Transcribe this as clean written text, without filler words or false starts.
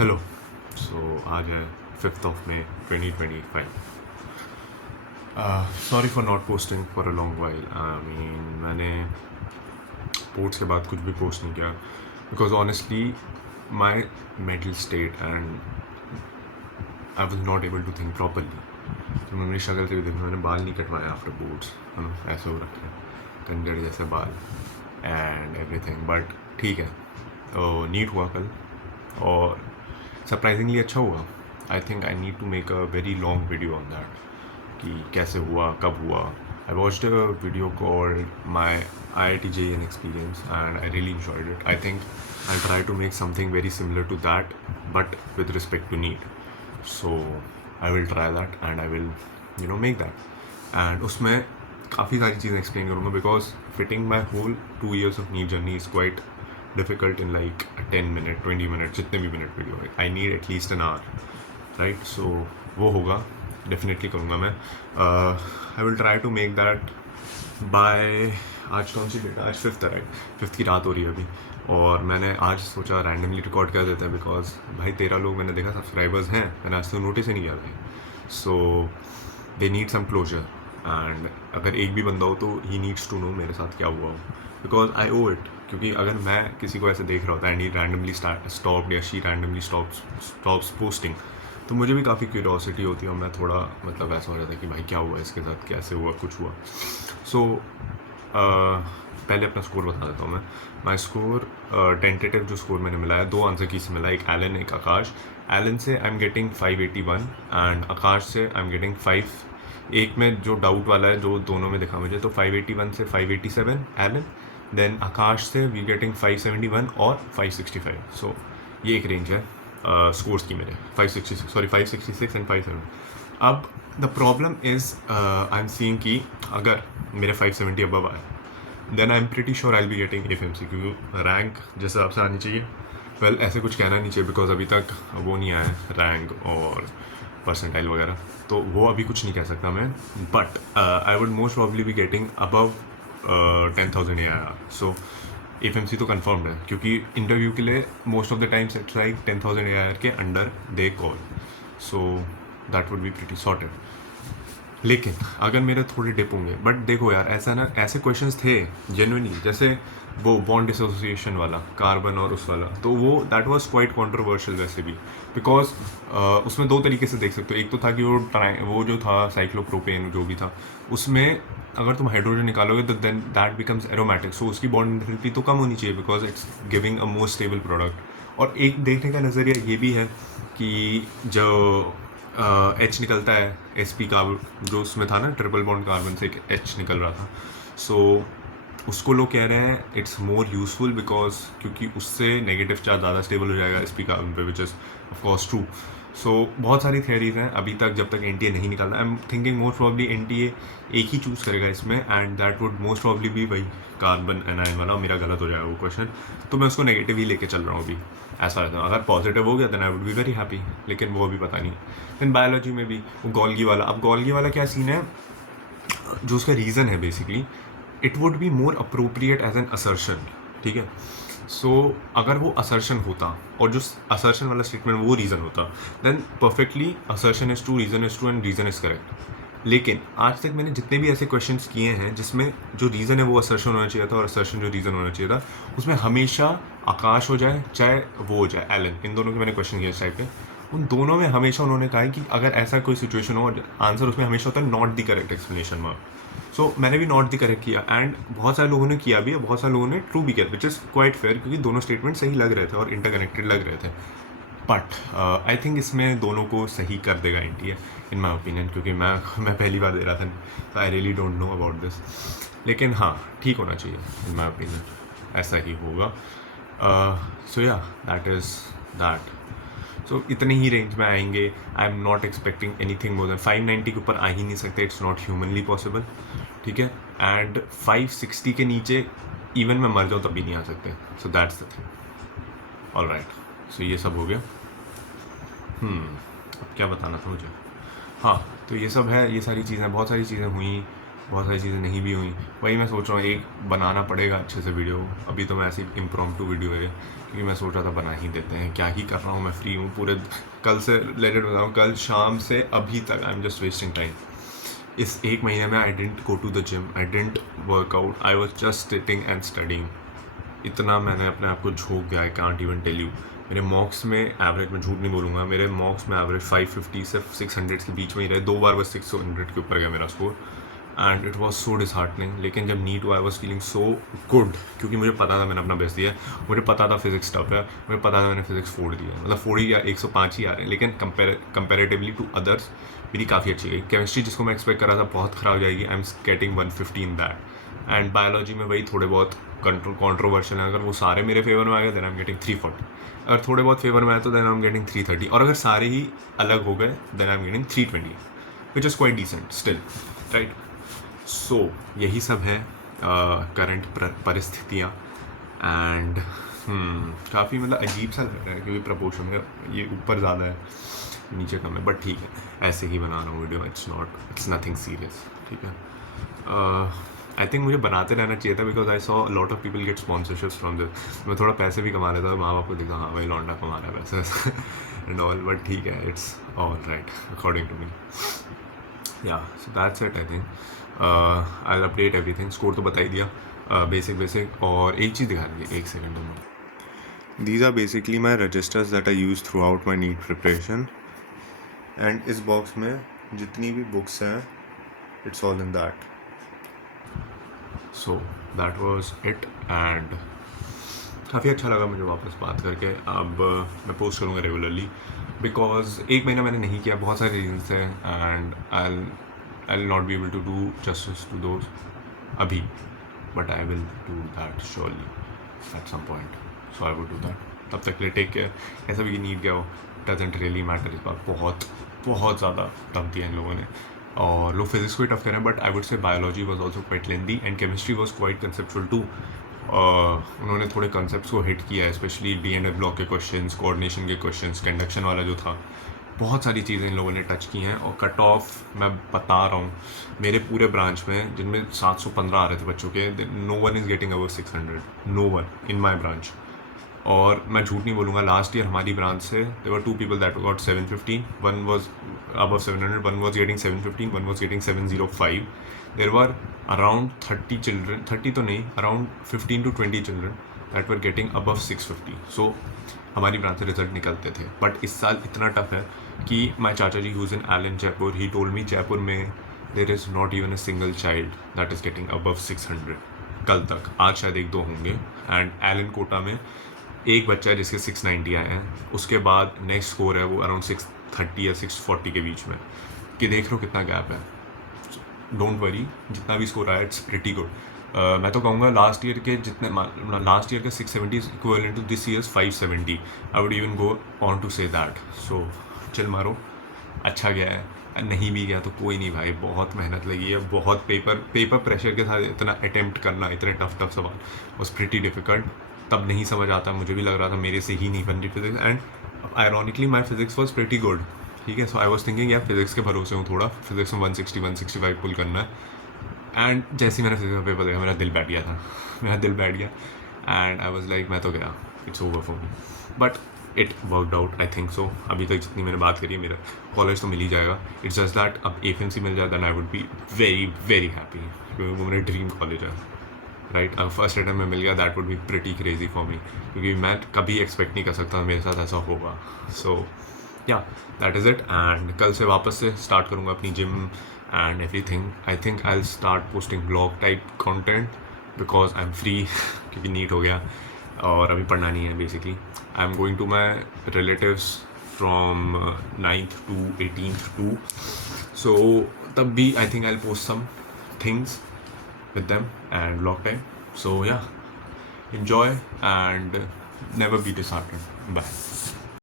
Hello. सो आज है 5 मई 2025। Sorry for not posting for a long while. I mean मैंने पोस्ट के बाद कुछ भी पोस्ट नहीं किया because honestly my mental state and I was not able to think properly. तो मैं मेरी शक्ल से भी देखूँ, मैंने बाल नहीं कटवाए आफ्टर बोर्ड्स, है ना, ऐसे हो रखे हैं कंजड़ जैसे बाल एंड एवरीथिंग, बट ठीक है। तो नीट हुआ कल और सरप्राइजिंगली अच्छा हुआ। I think I need to make a very long video on that कि कैसे हुआ, कब हुआ। I watched a video called my IIT JEE experience and I really enjoyed it. I think I'll try to make something very similar to that but with respect to NEET. So I will try that and I will make that. And उसमें काफ़ी सारी चीज़ें explain करूँगा because fitting my whole 2 years of NEET journey is quite difficult in like 10 minute 20 minute जितने भी minute video है। I need at least an hour, right. So वो होगा, डेफिनेटली करूँगा मैं। I will try to make that by, आज कौन सी date है, आज 5th है, राइट। 5th की रात हो रही है अभी और मैंने आज सोचा रैंडमली रिकॉर्ड कर देता है बिकॉज भाई 13 लोग मैंने देखा सब्सक्राइबर्स हैं, मैंने आज तो नोटिस ही नहीं किया था। So they need some closure and अगर एक भी बंदा हो तो ही नीड्स टू नो मेरे साथ क्या हुआ हो बिकॉज आई ओ इट। क्योंकि अगर मैं किसी को ऐसे देख रहा होता एंड ही रैंडमली स्टॉप्ड या शी रैंडमली स्टॉप्स पोस्टिंग तो मुझे भी काफ़ी क्यूरियोसिटी होती है और मैं थोड़ा मतलब ऐसा हो जाता है कि भाई क्या हुआ इसके साथ, कैसे हुआ, कुछ हुआ। सो पहले अपना स्कोर बता देता हूँ मैं। माई स्कोर टेंटेटिव जो स्कोर मैंने मिला है, 2 आंसर की से मिला, एक एलन एक आकाश। एलन से आई एम गेटिंग 581 एंड आकाश से आई एम गेटिंग 5। एक में जो डाउट वाला है जो दोनों में दिखा मुझे, तो 581 से 587 एलन, देन आकाश से वी गेटिंग 571 और 565। सो ये एक रेंज है स्कोर्स की मेरे, 566 एंड 57। अब the problem is I am seeing कि अगर मेरे 570 अबव आए then I am pretty sure I will be getting FMC, क्योंकि रैंक जिस हिसाब से आनी चाहिए, वेल ऐसे कुछ कहना नहीं चाहिए बिकॉज अभी तक वो नहीं आया रैंक और परसेंटाइल वगैरह, तो वो अभी कुछ नहीं कह सकता मैं। But I would most probably be getting above 10,000 AIR। So FMC तो कन्फर्म्ड है क्योंकि इंटरव्यू के लिए most of the times it's like 10,000 AIR के under they call, so that would be pretty sorted. लेकिन अगर मेरे थोड़े डिप होंगे, बट देखो यार ऐसा ना, ऐसे क्वेश्चंस थे जेन्युइनली, जैसे वो बॉन्ड डिसोसिएशन वाला, कार्बन और उस वाला, तो वो दैट वाज क्वाइट कंट्रोवर्शियल वैसे भी बिकॉज उसमें 2 तरीके से देख सकते हो। एक तो था कि वो जो था साइक्लोप्रोपेन जो भी था, उसमें अगर तुम हाइड्रोजन निकालोगे तो देन दैट बिकम्स एरोमेटिक, सो उसकी बॉन्ड डेंसिटी तो कम होनी चाहिए because it's giving a more stable product. और एक देखने का नज़रिया ये भी है कि जो एच निकलता है SP का, जो उसमें था ना ट्रिपल बॉन्ड कार्बन से एक H निकल रहा था, सो उसको लोग कह रहे हैं इट्स मोर यूजफुल बिकॉज क्योंकि उससे नेगेटिव चार्ज ज़्यादा स्टेबल हो जाएगा SP कार्बन पे, which is of course true. So बहुत सारी थियरीज हैं अभी तक, जब तक NTA नहीं निकालना। I am thinking most probably NTA एक ही चूज़ करेगा इसमें and that would most probably भी वही कार्बन एनायन वाला। मेरा गलत हो जाएगा वो क्वेश्चन, तो मैं उसको नेगेटिव ही लेके चल रहा हूँ अभी, ऐसा रहता है। अगर पॉजिटिव हो गया then I would be very happy, लेकिन वो अभी पता नहीं। देन बायोलॉजी में भी वो गोल्गी वाला, अब गोल्गी वाला क्या सीन है, जो उसका रीज़न है basically, it would be more appropriate as an assertion, ठीक है। सो अगर वो असर्शन होता और जो असर्शन वाला स्टेटमेंट वो रीज़न होता, then perfectly assertion is true, reason is true and reason is correct. लेकिन आज तक मैंने जितने भी ऐसे क्वेश्चंस किए हैं जिसमें जो रीज़न है वो असर्शन होना चाहिए था और असर्शन जो रीज़न होना चाहिए था, उसमें हमेशा आकाश हो जाए चाहे वो हो जाए एलन, इन दोनों के मैंने क्वेश्चन किए इस टाइप के, उन दोनों में हमेशा उन्होंने कहा है कि अगर ऐसा कोई सिचुएशन हो, आंसर उसमें हमेशा होता है not the correct explanation mark. So मैंने भी नॉट द करेक्ट किया एंड बहुत सारे लोगों ने किया भी है, बहुत सारे लोगों ने ट्रू भी किया, विच इज़ क्वाइट फेयर क्योंकि दोनों स्टेटमेंट सही लग रहे थे और इंटरकनेक्टेड लग रहे थे। बट आई थिंक इसमें दोनों को सही कर देगा NTA इन माई ओपिनियन, क्योंकि मैं पहली बार दे रहा था, तो I really don't know about this. लेकिन हाँ, ठीक होना चाहिए इन माई ओपिनियन, ऐसा ही होगा। सो या दैट इज़ दैट। सो इतने ही रेंज में आएंगे। I am not expecting anything more than 590 के ऊपर आ ही नहीं सकते, इट्स नॉट ह्यूमनली पॉसिबल, ठीक है। एंड 560 के नीचे इवन मैं मर जाऊँ तब भी नहीं आ सकते, so that's the thing. All right, so ये सब हो गया। अब क्या बताना था मुझे, हाँ, तो ये सब है, ये सारी चीज़ें, बहुत सारी चीज़ें हुई बहुत सारी चीज़ें नहीं भी हुई। वही मैं सोच रहा हूँ एक बनाना पड़ेगा अच्छे से वीडियो। अभी तो मैं ऐसी इम्प्रॉम्प्टू वीडियो है, क्योंकि मैं सोच रहा था बना ही देते हैं, क्या ही कर रहा हूँ मैं, फ्री हूँ पूरे। कल से लेटेड बताऊँ, कल शाम से अभी तक I am just wasting time. इस एक महीने में I didn't go to the gym, I didn't workout, I was just sitting and studying. इतना मैंने अपने आप को झोंक दिया, I can't even tell you. मेरे मॉक्स में एवरेज, मैं झूठ नहीं बोलूँगा, मेरे मॉक्स में एवरेज 550 से 600 के बीच में ही रहे। 2 बार बस 600 के ऊपर गया मेरा score, and it was so disheartening. लेकिन जब नीट हुआ I was feeling so good, क्योंकि मुझे पता था मैंने अपना बेस्ट दिया है, मुझे पता था फिजिक्स टफ है, मुझे पता था मैंने फिजिक्स फोड़ दिया, मतलब फोड़ ही या 105 ही आ रहे हैं, लेकिन कंपेरेटिवली टू अदर्स मेरी काफ़ी अच्छी गई। केमिस्ट्री जिसको मैं एक्सपेक्ट कर रहा था बहुत ख़राब जाएगी, आई am getting 150 in that. And biology में वही थोड़े बहुत कंट्रोवर्शियल है, अगर वो सारे मेरे फेवर में आ गए देन आई एम गेटिंग 340, अगर थोड़े बहुत फेवर में आए तो देन आई एम गेटिंग 330, और अगर सारे ही अलग हो गए then I am getting 320, which is quite decent still, right. So यही सब है करंट परिस्थितियाँ। एंड काफ़ी मतलब अजीब सा लग रहा है, क्योंकि प्रपोर्शन में ये ऊपर ज़्यादा है नीचे कम है, बट ठीक है, ऐसे ही बना रहा हूँ वीडियो, इट्स नथिंग सीरियस, ठीक है। आई थिंक मुझे बनाते रहना चाहिए था, because I saw lot of people get sponsorships from this. मैं थोड़ा पैसे भी कमा लेता था, माँ बाप को देखता हाँ भाई लौंडा कमा रहा है पैसे एंड ऑल, बट ठीक है, it's all right according to me. Yeah so that's it. I think I will update everything. Score तो बता ही दिया, बेसिक। और एक चीज़ दिखा दीजिए, एक सेकेंड में। These are basically my registers that I use throughout my NEET preparation. And इस बॉक्स में जितनी भी बुक्स हैं, it's all in that. So that was it, and काफ़ी अच्छा लगा मुझे वापस बात करके। अब मैं पोस्ट करूँगा रेगुलरली, बिकॉज एक महीना मैंने नहीं किया, बहुत सारे रीजन्स हैं, and I not be able to do justice to those अभी, but I will do that surely at some point. So I would do that. तब तक के लिए टेक केयर। ऐसा भी नीड गया हो, डजेंट रियली मैटर। इस बार बहुत बहुत ज़्यादा टफ दिया इन लोगों ने, और लोग फिजिक्स को ही टफ करें, but I would say biology was also quite lengthy, and chemistry was quite conceptual too. उन्होंने थोड़े कंसेप्ट्स को हिट किया है, स्पेशली डी&एफ ब्लॉक के क्वेश्चंस, कोऑर्डिनेशन के क्वेश्चंस, कंडक्शन वाला जो था, बहुत सारी चीज़ें इन लोगों ने टच की हैं। और कट ऑफ मैं बता रहा हूँ, मेरे पूरे ब्रांच में जिनमें 715 आ रहे थे बच्चों के, no one is getting above 600, no one in my branch. और मैं झूठ नहीं बोलूँगा, लास्ट ईयर हमारी ब्रांच से there were 2 people that got 715, one was above 700, one was getting 715, one was getting 705। There were around 30 children, 30 तो नहीं, around 15 to 20 children that were getting above 650। So हमारी ब्रांच से रिजल्ट निकलते थे, but इस साल इतना टफ है कि माई चाचा जी who's in Allen Jaipur, he told me Jaipur में there is not even a single child that is getting above 600 कल तक। आज शायद 1-2 होंगे। एंड एलन कोटा में एक बच्चा है जिसके 690 आए हैं, उसके बाद नेक्स्ट स्कोर है वो अराउंड 630 या 640 के बीच में, कि देख रहे हो कितना गैप है। डोंट वरी, जितना भी स्कोर आया इट्स प्रिटी गुड। मैं तो कहूँगा लास्ट ईयर के जितने, लास्ट ईयर के 670 equivalent to this years 570, I would even go on to say that. So chill मारो, अच्छा गया है। नहीं भी गया तो कोई नहीं भाई, बहुत मेहनत लगी है, बहुत पेपर प्रेशर के साथ इतना अटेम्प्ट करना, इतने टफ सवाल वॉज प्रिटी डिफिकल्ट। तब नहीं समझ आता, मुझे भी लग रहा था मेरे से ही नहीं बन रही physics, and ironically my physics was pretty good, ठीक है। सो आई वॉज थिंकिंग यार फिजिक्स के भरोसे हूँ थोड़ा, फिजिक्स में 160-165 पुल करना है। एंड जैसे ही मैंने फिजिक्स का पेपर देखा, मेरा दिल बैठ गया था, एंड आई वॉज लाइक मैं तो गया, it's over for me, but it worked out, I think so. अभी तक जितनी मैंने बात करी है, मेरा कॉलेज तो मिल ही जाएगा। इट्स जस्ट दैट अब एफएमसी मिल जाए then I would be very very happy, क्योंकि वो मेरा ड्रीम कॉलेज है, राइट। अब फर्स्ट अटेम्प्ट में मिल गया, that would be pretty crazy for me, क्योंकि मैं कभी एक्सपेक्ट नहीं कर सकता मेरे साथ ऐसा होगा। सो या दैट इज़ इट, एंड कल से वापस से स्टार्ट करूँगा अपनी gym and everything. I think I will start posting blog type content, because I am free, क्योंकि नीट हो गया और अभी पढ़ना नहीं है basically. I am going to my relatives from 9th to 18th too, so तब भी I think I will post some things with them and vlog time. So yeah, enjoy and never be disheartened. Bye.